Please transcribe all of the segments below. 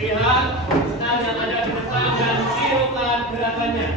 Lihat tangan yang ada di depan dan tirukan gerakannya.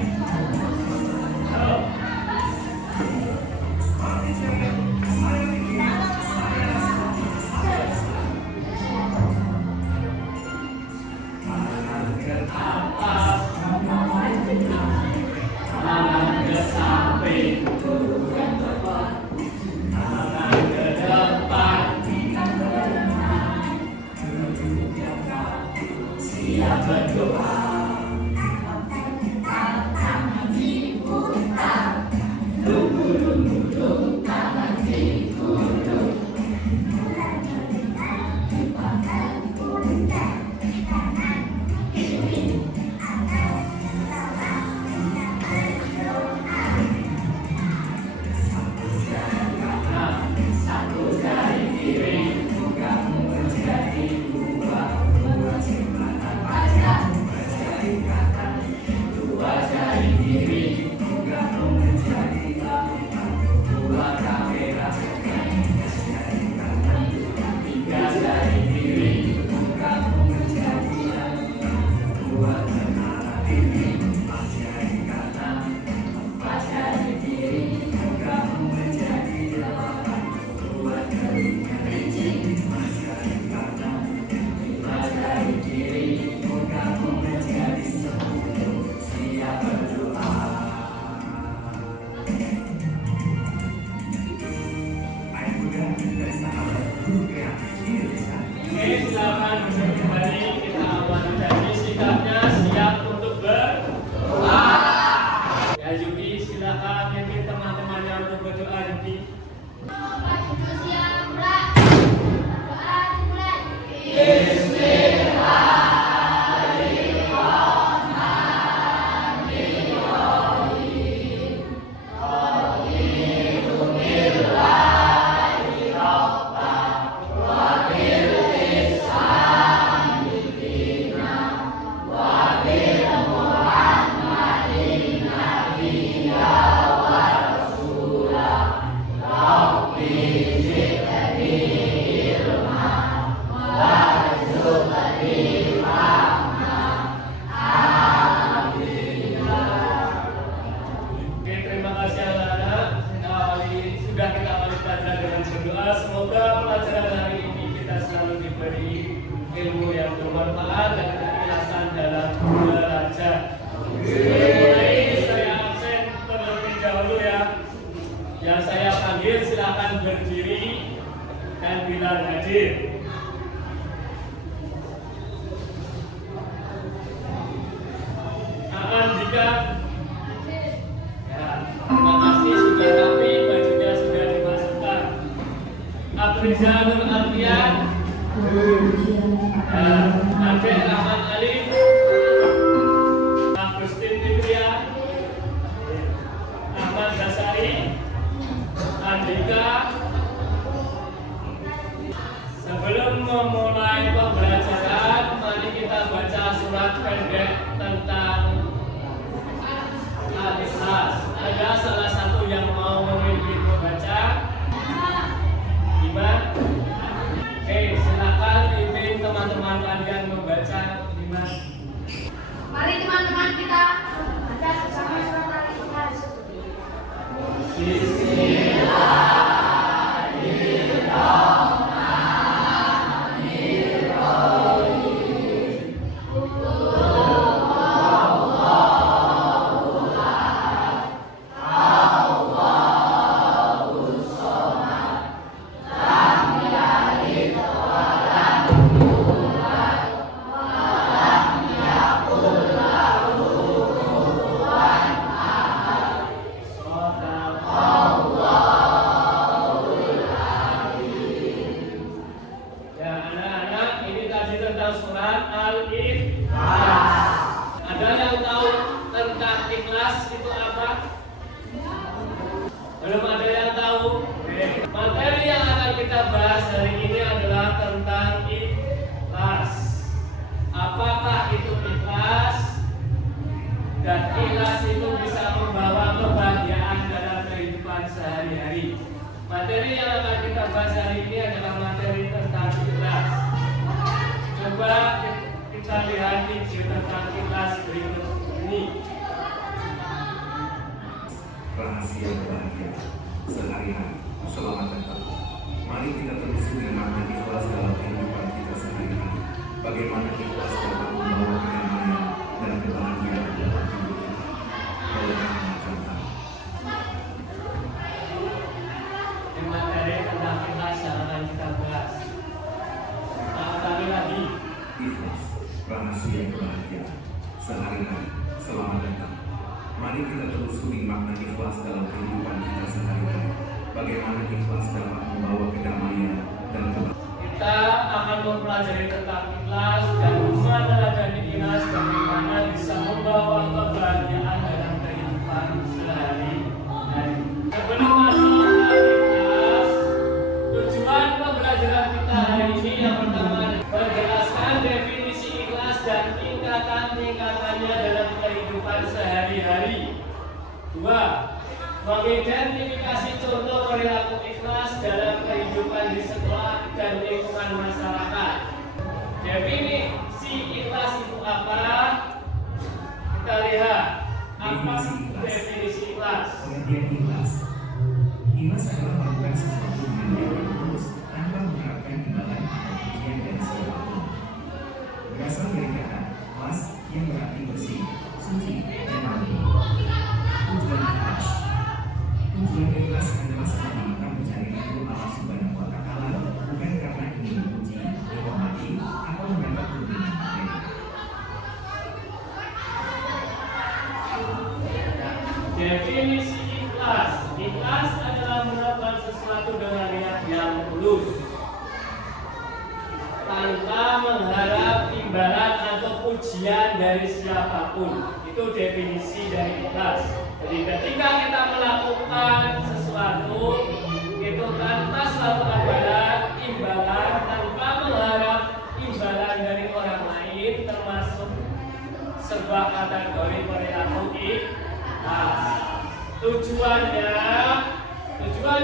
Silakan duduk kembali, kita awali dari sikapnya siap untuk berdoa. Ya Yuki, silakan pimpin teman-temannya untuk berdoa Yuki. Semoga pelajaran hari ini kita selalu diberi ilmu yang bermanfaat dan keikhlasan dalam belajar. Mulai saya absen terlebih dahulu ya. Yang saya panggil silakan berdiri dan bilang hadir. Jika ya, terima kasih sudah rapi, bajunya sudah dimasukkan. Abrizanul Alfian, Adek Rahman Alif, Agustin Fitria, Ahmad Dasari, Andika. Sebelum memulai pembelajaran, mari kita baca surat pendek tentang Al-Ikhlas. Ada salah satu yang mau memimpin membaca? Lima. Oke, silakan pimpin teman-teman kalian membaca. Lima. Mari teman-teman kita baca bersama surat Al-Ikhlas. Surat Al-Ikhlas. Ada yang tahu tentang ikhlas itu apa? Belum ada yang tahu? Materi yang akan kita bahas hari ini adalah tentang ikhlas. Apakah itu ikhlas? Dan ikhlas itu bisa membawa kebahagiaan dalam kehidupan sehari-hari. Materi yang akan kita bahas hari ini adalah materi tentang ikhlas. Coba kita video tentang ikhlas berikut ini. Rahasia bahagia sehari-hari. Selamat datang. Mari kita telusuri makna ikhlas dalam kehidupan kita sehari-hari. Bagaimana ikhlas dapat membawa kedamaian dan kebahagiaan dalam hidup kita. Bagaimana contoh? Materi tentang ikhlas yang akan kita bahas. Kali lagi. Ikhlas, rahasia kebahagiaan sehari-hari. Selamat datang. Mari kita telusuri makna ikhlas dalam kehidupan kita sehari-hari. Bagaimana ikhlas dapat membawa kedamaian dan kebahagiaan. Kita akan mempelajari tentang ikhlas dan mana dan ikhlas bagaimana bisa membawa kebahagiaan dalam kehidupan sehari-hari. Sebelum masuk ke ikhlas, tujuan pembelajaran kita hari ini yang pertama menjelaskan definisi ikhlas dan tingkatan-tingkatannya dalam kehidupan sehari-hari. Dua, mengidentifikasi contoh perilaku ikhlas dalam kehidupan di sekolah dan lingkungan masyarakat. Definisi ikhlas itu apa? Kita lihat apa definisi ikhlas. Pengertian ikhlas. Ikhlas adalah melakukan sesuatu dengan niat yang tulus tanpa mengharapkan imbalan atau pujian dari siapapun. Berasal dari kata ikhlas yang berarti bersih, suci, dan murni. Tujuan ikhlas. Tujuan ikhlas adalah semata-mata mencari ridho Allah Subhanahu wa Ta'ala, bukan karena ingin dipuji, dihormati, atau mendapat keuntungan materi. Definisi ikhlas. Ikhlas adalah melakukan sesuatu dengan niat yang tulus tanpa mengharap imbalan atau pujian dari siapapun. Itu definisi dari ikhlas. Jadi ketika kita melakukan sesuatu itu tanpa suatu imbalan, tanpa mengharap imbalan dari orang lain, termasuk sebuah kategori perilaku ikhlas. Tujuan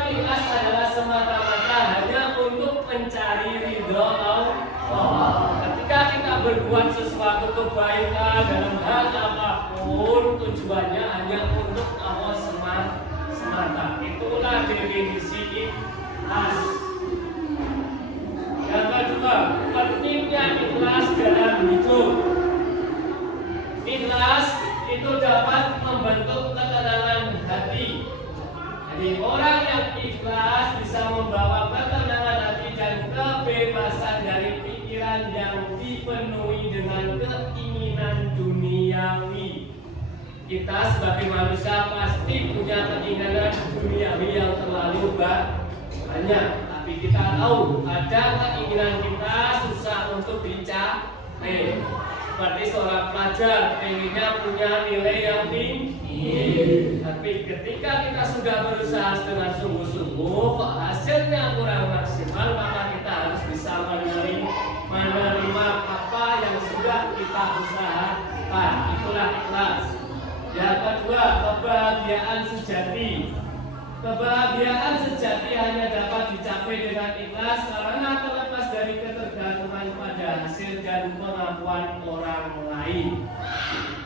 ikhlas adalah semata-mata hanya untuk mencari ridho Allah. Ketika kita berbuat sesuatu kebaikan dalam hal apapun, tujuannya hanya untuk Allah semata. Itulah definisi ikhlas. Yang kedua, pentingnya ikhlas dalam hidup. Ikhlas itu dapat membentuk ketenangan hati. Jadi orang yang ikhlas bisa membawa ketenangan hati dan kebebasan dari pikiran yang dipenuhi dengan keinginan duniawi. Kita sebagai manusia pasti punya keinginan duniawi yang terlalu banyak. Tapi kita tahu ada keinginan kita susah untuk dicapai. Seperti seorang pelajar pengennya punya nilai yang tinggi, tapi ketika kita sudah berusaha dengan sungguh-sungguh kok hasilnya kurang maksimal, maka kita harus bisa menerima apa yang sudah kita usahakan. Itulah ikhlas. Yang kedua, kebahagiaan sejati. Kebahagiaan sejati hanya dapat dicapai dengan ikhlas karena terlepas dari ketergantungan pada hasil dan pengakuan orang lain.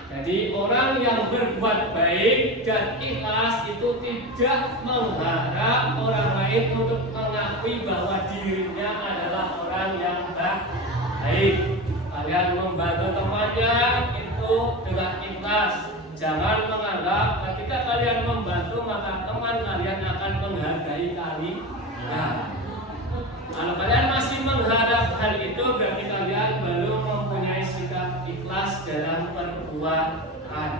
Jadi orang yang berbuat baik dan ikhlas itu tidak mengharap orang lain untuk mengakui bahwa dirinya adalah orang yang baik. Kalian membantu temannya itu dengan ikhlas. Jangan menganggap ketika kalian membantu maka teman kalian akan menghargai kalian. Kalau kalian masih mengharap hal itu berarti kalian belum mempunyai sikap ikhlas dalam perbuatan.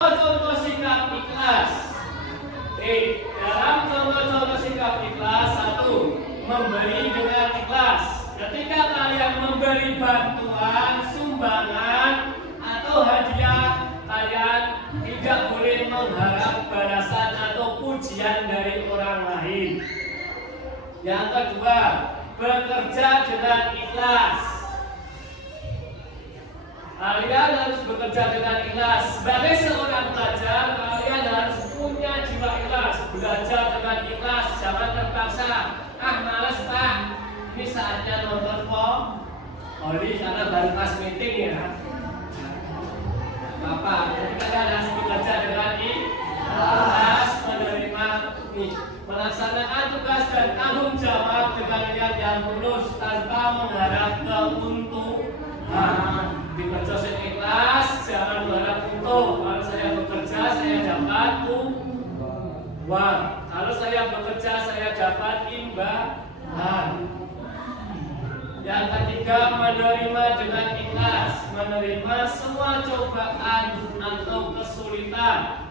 Contoh sikap ikhlas. Dalam contoh sikap ikhlas, satu, memberi dengan ikhlas. Ketika kalian memberi bantuan, sumbangan atau hadiah, kalian tidak boleh mengharap balasan atau pujian dari orang lain. Yang kedua, bekerja dengan ikhlas. Kalian harus bekerja dengan ikhlas. Sebagai seorang pelajar, kalian harus punya jiwa ikhlas. Belajar dengan ikhlas, jangan terpaksa. Malas pak, ini saatnya nonton volley karena baru pas meeting ya. apa? Jadi kalian harus bekerja dengan ikhlas, menerima nih, melaksanakan tugas dan tanggung jawab dengan niat yang tulus tanpa mengharap keuntungan. Bekerja secara ikhlas, jangan mengharap untung. Kalau saya bekerja, saya dapat uang. Kalau saya bekerja, saya dapat imbalan. Yang ketiga, menerima dengan ikhlas, menerima semua cobaan atau kesulitan.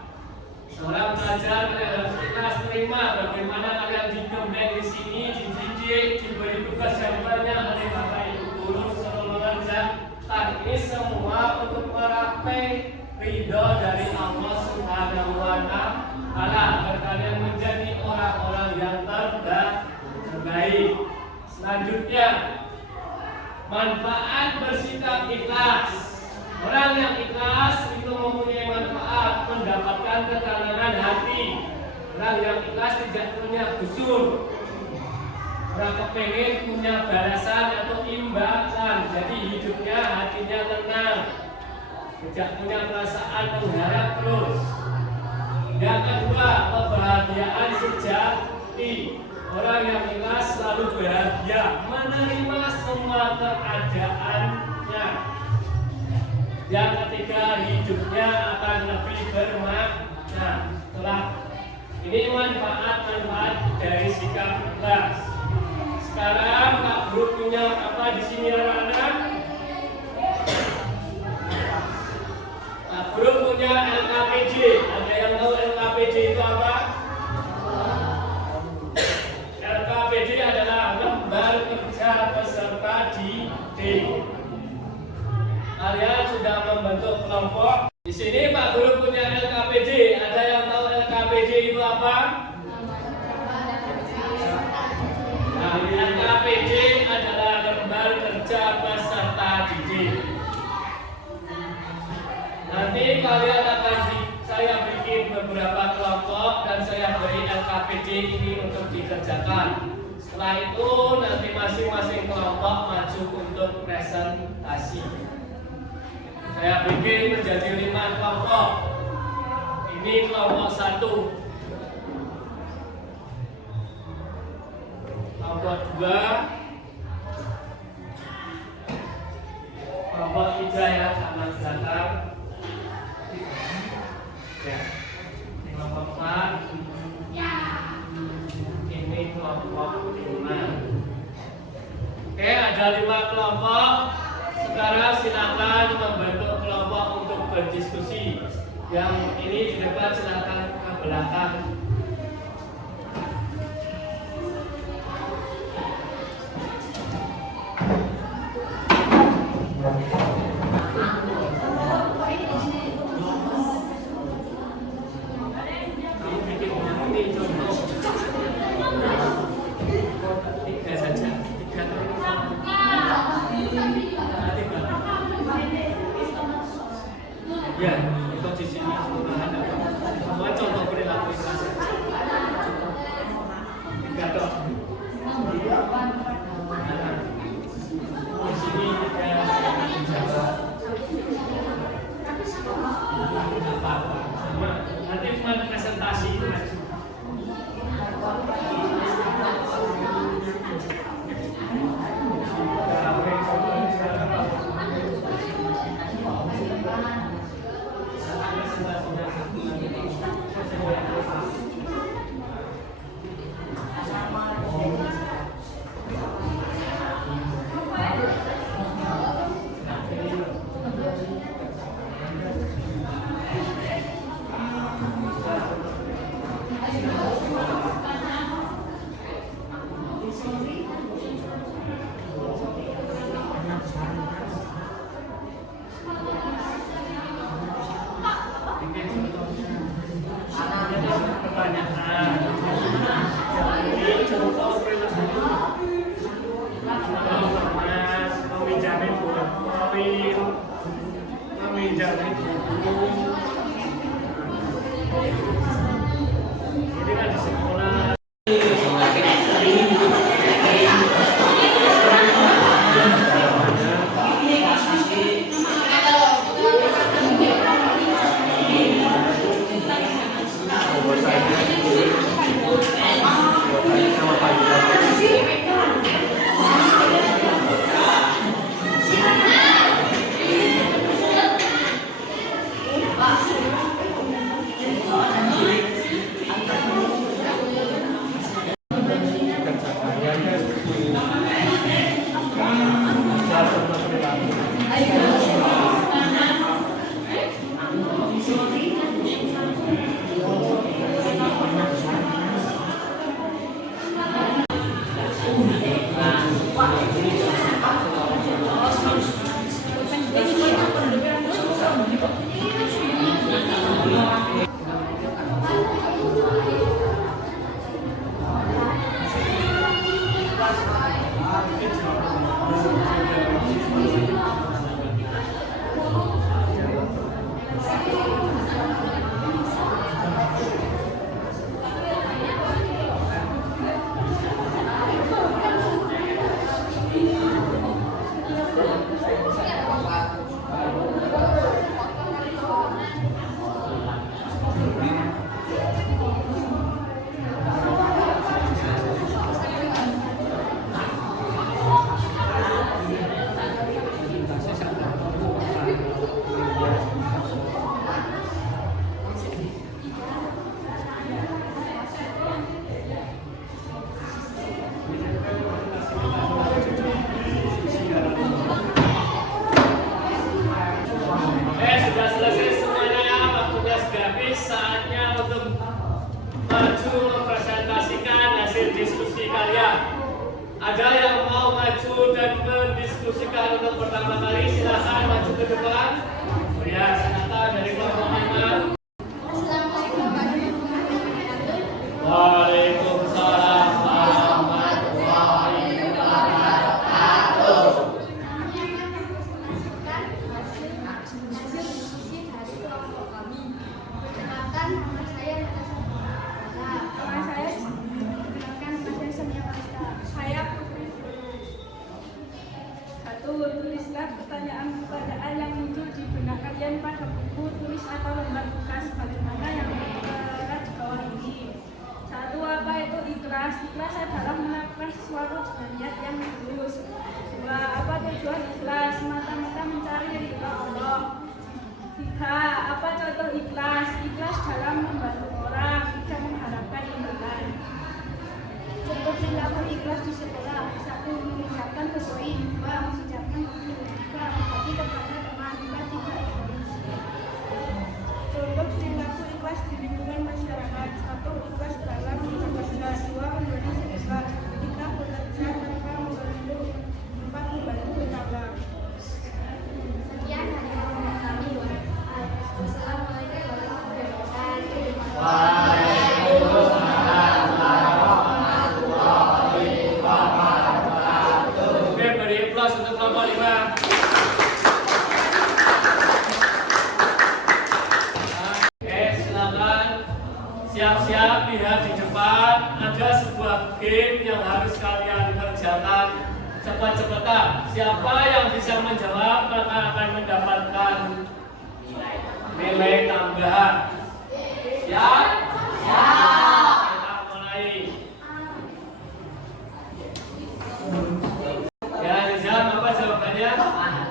Seorang pelajar kalian harus ikhlas terima bagaimana kalian digembek di sini, dididik, diberi tugas yang banyak oleh Bapak Ibu guru seluruh mengerjakan ini semua untuk merapai ridho dari Allah Subhanahu wa Ta'ala agar kalian menjadi orang-orang yang terbaik. Selanjutnya, manfaat bersikap ikhlas. Orang yang ikhlas itu mempunyai manfaat, mendapatkan ketenangan hati. Orang yang ikhlas tidak punya gusur. Orang kepengen punya balasan atau imbalan. Jadi hidupnya hatinya tenang. Tidak punya perasaan mengharap terus. Yang kedua, kebahagiaan sejati. Orang yang ikhlas selalu bahagia, menerima semua keadaannya. Yang ketiga, hidupnya akan lebih bermakna. Setelah ini manfaat-manfaat dari sikap ikhlas. Sekarang Kak Guru punya apa di sini anak-anak? Kak Guru punya LKPJ. Ada yang tahu LKPJ itu apa? LKPD adalah lembar kerja peserta didik. Kalian sudah membentuk kelompok. Di sini Pak Guru punya LKPD. Ada yang tahu LKPD itu apa? Nah, LKPD adalah lembar kerja peserta didik. Nanti kalian akan saya bikin beberapa kelompok dan saya beri LKPD ini untuk dikerjakan. Setelah itu nanti masing-masing kelompok maju untuk presentasi. Saya bikin menjadi 5 kelompok. Ini kelompok 1, kelompok 2, kelompok 3 yang sama belakang. Ya, kelompok 4, ini kelompok 5. Oke, ada 5 kelompok. Sekarang silakan membentuk kelompok untuk berdiskusi. Yang ini di depan silakan ke belakang. Ya, itu di sini semua contoh perilaku ikhlas. 3 dok. Di sini nanti cuma presentasi itu aja. Ini kan di sekolah. Sudah selesai semuanya, waktunya sudah habis, saatnya untuk maju mempresentasikan hasil diskusi kalian. Ada yang mau maju dan mendiskusikan untuk pertama kali, silahkan maju ke depan. Ya, silakan dari kelompok 5. Assalamualaikum warahmatullahi wabarakatuh. Waalaikumsalam warahmatullahi wabarakatuh. Hasil diskusi dari kelompok kami. Perkenalkan, nama saya Natasha. Nama saya perkenalkan, nama saya Sonia Pasta. Saya Putri. Satu, tulislah pertanyaan-pertanyaan yang muncul di benak kalian pada buku tulis atau lembar tugas bagaimana yang tertera di bawah ini. Satu, apa itu ikhlas? Ikhlas adalah melakukan sesuatu dengan niat yang tulus. Dua, apa tujuan ikhlas? Semata-mata mencari ridha Allah. Tiga, apa contoh ikhlas? Ikhlas dalam membantu orang, tidak mengharapkan imbalan. Contoh perilaku ikhlas di sekolah. Satu, mengucapkan berdoa. Dua, mengucapkan tiga, berbagi kepada teman. Tiga, contoh perilaku ikhlas di lingkungan masyarakat. Satu, ikhlas dalam bekerja. Dua, memberi sedekah. Tiga, bekerja tanpa mengeluh. Empat, membantu tetangga. Sekian dari kelompok kami. Wassalamualaikum warahmatullahi wabarakatuh. Waalaikumsalam warahmatullahi wabarakatuh. Oke, beri aplaus untuk kelompok 5. Oke, silakan siap-siap lihat di depan. Ada sebuah game yang harus kalian kerjakan cepat-cepatan. Siapa yang bisa menjawab maka akan mendapatkan nilai tambahan. Siap? Siap. Kita mulai. Ya, Rizal, apa jawabannya? Paham?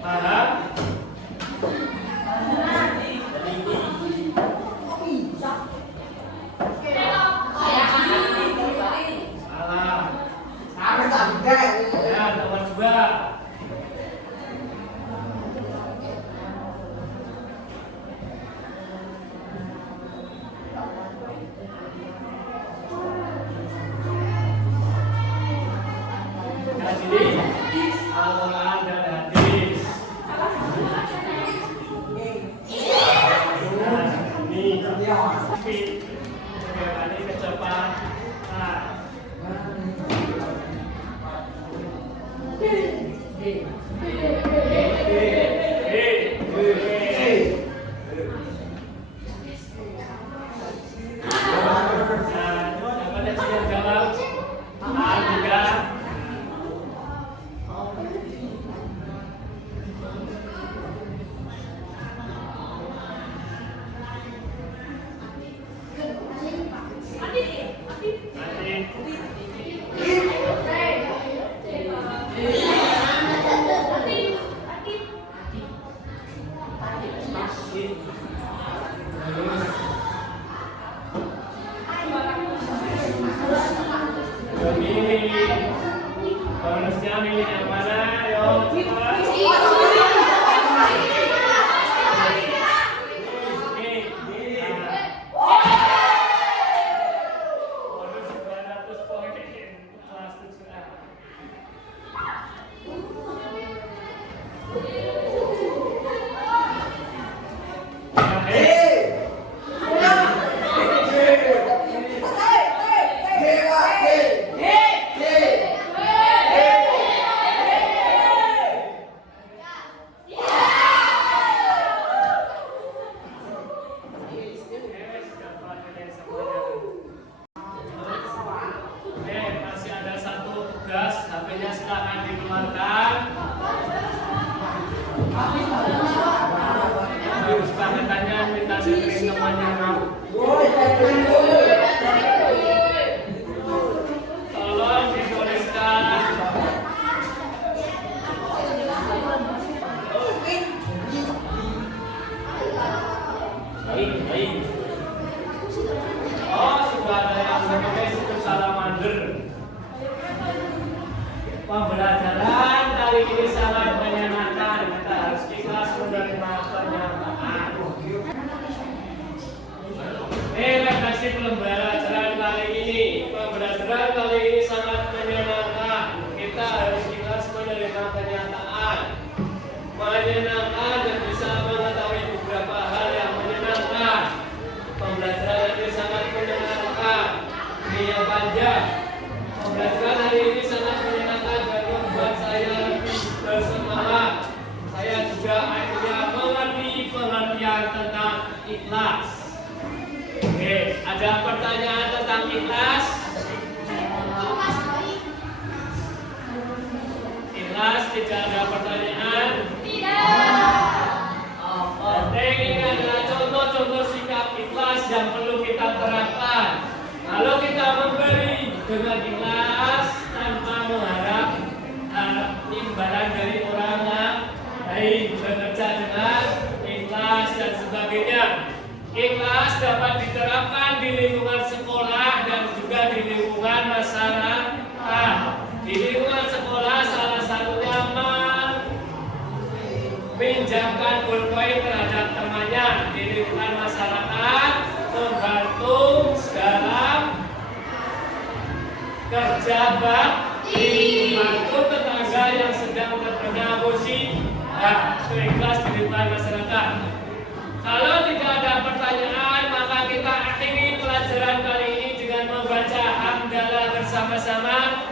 Salah. Ya, nomor 2. Hadis, Al-Quran dan hadis. Ini bagaimana kecepatan. Siapa yang jawab? Juga. Bonusnya milih yang mana? Ayo. Bonus 200 poin kelas 7A. Oke, masih ada satu tugas, HP-nya silakan dikeluarkan. Tolong dituliskan. Baik. Oh, sudah ada yang memakai situs salamander. Pembelajaran kali ini sangat menyenangkan. Kita harus ikhlas menerima kenyataan. Refleksi pembelajaran kali ini. Pembelajaran kali ini sangat menyenangkan. Kita harus ikhlas menerima kenyataan. Menyenangkan dan bisa mengetahui beberapa hal yang menyenangkan. Pembelajaran ini sangat menyenangkan. Ini yang panjang. Pembelajaran hari ini sangat menyenangkan dan membuat saya lebih bersemangat. Saya juga akhirnya mengerti pengertian tentang ikhlas. Oke, ada pertanyaan tentang ikhlas? Ikhlas, tidak ada pertanyaan? Penting ini adalah contoh-contoh sikap ikhlas yang perlu kita terapkan. Kalau kita memberi dengan ikhlas tanpa mengharap imbalan dari orang lain, bekerja dengan ikhlas dan sebagainya. Ikhlas dapat diterapkan di lingkungan sekolah dan juga di lingkungan masyarakat. Di lingkungan sekolah salah satunya meminjamkan pulpen terhadap temannya. Di lingkungan masyarakat membantu dalam kerja bakti, membantu tetangga yang sedang terkena musibah. Itu ikhlas di lingkungan masyarakat. Kalau tidak ada pertanyaan, maka kita akhiri pelajaran kali ini dengan membaca hamdalah bersama-sama.